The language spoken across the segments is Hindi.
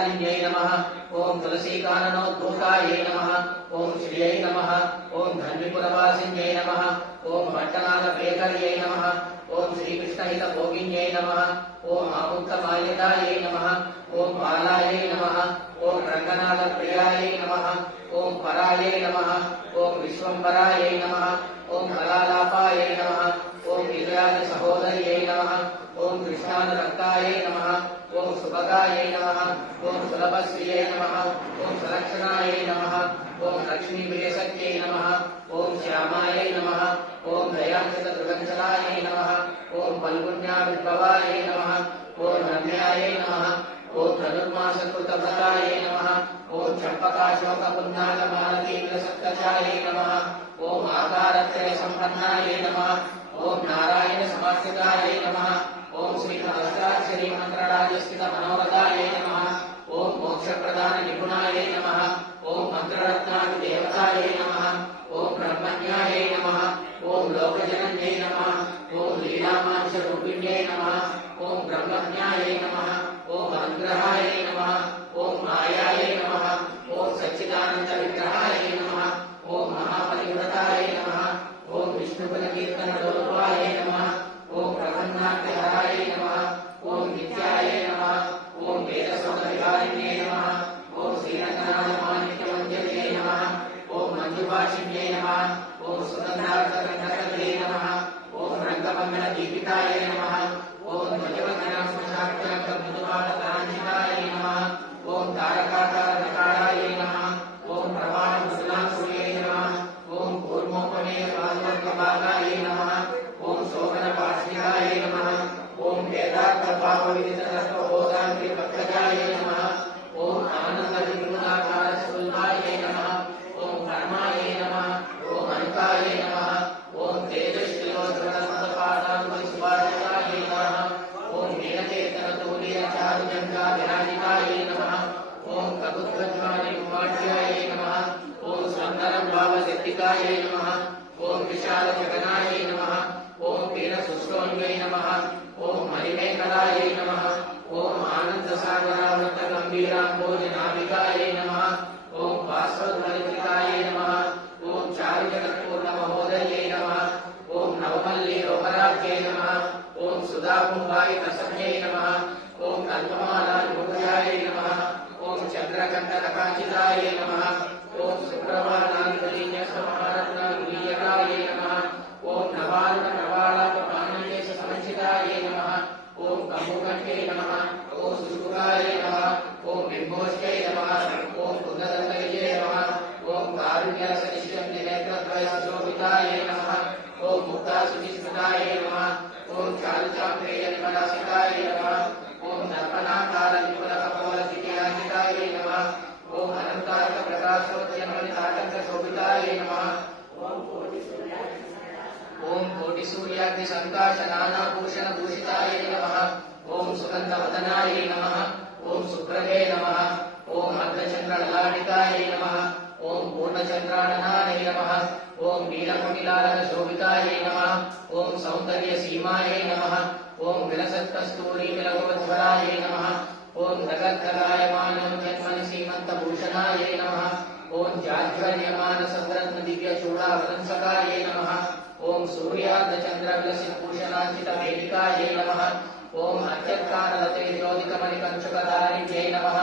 वैशालिन्यै नमः। ओम तुलसीकाननोद्भूतायै नमः। ओम श्रियै नमः। ओम धन्विपुरवासिन्यै नमः। ओम भट्टनाथप्रियकर्यै नमः। ओम श्रीकृष्णहितभोगिन्यै नमः। ओम आमुक्तमाल्यदायै नमः। ओम बालायै नमः। ओम रङ्गनाथप्रियायै नमः। ओम परायै नमः। ओम विश्वम्भरायै नमः। ओम कलालापायै नमः। ओम विजयादिसहोदर्यै नमः। ओम कृष्णानुरक्तायै नमः। ओम सुभगायै नमः। ओम सुलभश्रियै नमः। ओम सुलक्षणायै नमः। ओम लक्ष्मीप्रियसख्यै नमः। ओम श्यामायै नमः। ओम दयाचितदृगञ्चलायै नमः। ओम फल्गुण्याविर्भवायै नमः। ओम रम्यायै नमः। ओम धनुर्मासकृतव्रतायै नमः। ओम चम्पकाशोकपुन्नागमालतीन्द्रसत्कचायै नमः। ओम आकारत्रयसम्पन्नायै नमः। ओम नारायणसमाश्रितायै नमः। ओम श्रीमहस्राक्षरीमन्त्रराजस्थितमनोरथायै नमः। ओम मोक्षप्रदाननिपुणायै नमः। ओम मन्त्ररत्नादिदेवतायै नमः। ओम ब्रह्मण्यायै नमः। ओम लोकजनन्यै नमः। ओम लीलामांशरूपिण्यै नमः। ओम ब्रह्मज्ञायै नमः। ओम अनुग्रहायै नमः। ओम मायायै नमः। ओम सच्चिदानन्दविग्रहायै नमः। ओम महापरिव्रतायै नमः। ओम विष्णुकुलकीर्तनलोलुपायै नमः। ओम प्रपन्नार्तिहरायै नमः। ओम नित्यायै नमः। ओम वेदसौधविहारिण्यै नमः। ओम श्रीरङ्गनाथमाणिक्यमञ्जर्यै नमः। ओम मञ्जुभाषिण्यै नमः। ओम सुगन्धार्थगन्धकर्यै नमः। ओम रङ्गमङ्गलदीपिकायै नमः। ओम ध्वजवन्दनात्मशाख्याकमृदुपाठतराञ्जितायै नमः। ओम तारकाकारनकारायै नमः। ओम प्रमाणमुद्राङ्कुर्यै नमः। ओम कूर्मोपमेयपादवर्गभागायै नमः। ओम शोभनपाठिकायै नमः। ओम वेदार्थभावविदिततत्त्वबोधाङ्घ्रिपङ्कजायै नमः। ओम आनन्दविग्रहाकारस्वरूपायै नमः। ओम कर्मायै नमः। ओम अनकायै नमः। ओम तेजस्विलोचनसुतपादाङ्कुशुभाषितायै नमः। ओम नीलकेतनतुलीयचारुजङ्घाभिराजितायै नमः। ओम ककुत्वज्वालिकुमाट्यायै नमः। ओम सुन्दरभावसिद्धिकायै नमः। ओम विशालजगनायै नमः। ओम वीरसुष्टोन्यै नमः। ओम मणिमेखलायै नमः। ओम आनन्दसागरावृतगम्भीराम्भोजनाभिकायै नमः। ओम भास्वरधरित्रिकायै नमः। ओम चारुजगत्पूर्णमहोदयै नमः। ओम नवमल्लीरोहराख्यै नमः। ओम सुधाकुम्भायितसख्यै नमः। ओम कल्पमालाविभूषायै नमः। ओम चन्द्रकण्ठनकाञ्चितायै नमः। ओम सुप्रभानादितलीन्यस्तमहारत्नाविलीयकायै नमः। ओम नवारुणप्रवालापपाणिकेशसमञ्चितायै नमः। ओम कम्बुकण्ठे नमः। ओम शुशुकायै नमः। ओम बिम्बोष्ठै नमः। ओम कुन्ददन्तविजये नमः। ओम कारुण्यरसनिष्यन्दिनेत्रद्वयशोभितायै नमः। ओम मुक्तासुचिस्मितायै नमः। ओम चारुचाम्प्रेयनिमलासितायै नमः। ओम दर्पणाकारविपुलकपोलजितियाजितायै नमः। ओम अनन्तार्कप्रकाशोद्यमनिताटङ्कशोभितायै नमः। ओम कोटिसूर्याग्निसङ्काशनानाभूषणभूषितायै नमः। ओम सुगन्धवदनायै नमः। ओम सुप्रभे नमः। ओम अर्धचन्द्रललाटिकायै नमः। ओम पूर्णचन्द्राननायै नमः। ओम नीलकुटिलालकशोभितायै नमः। ओम सौन्दर्यसीमायै नमः। ओम विलसत्कस्तूरीविलगोज्ज्वलायै नमः। ओम जगद्गदायमानोन्यन्मनि सीमन्तभूषणायै नमः। ओम जाज्वल्यमानसद्रत्नदिव्यचूडावलंसकायै नमः। ओम सूर्यार्धचन्द्रविलसितभूषणाञ्चितवेदिकायै नमः। ओम अत्यत्कालतेजोदितमणिकञ्चुकधारिण्यै नमः।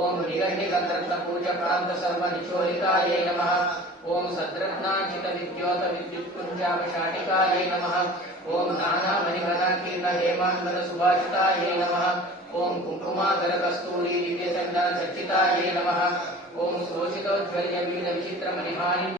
ओम निगण्डिकन्तरत्नपूज्यप्रान्तसर्वनिचोलिकायै नमः। ओम सद्रत्नाञ्चितविद्योतविद्युत्कुञ्जाभिषाटिकायै नमः। ओम नानामणिघनाकीर्णहेमाङ्गदसुभाषितायै नमः। ओम कुङ्कुमाकरकस्तूरी दिव्यचन्दनचर्चितायै नमः। ओम शोषितोज्ज्वल्यवीरविचित्रमणिहानि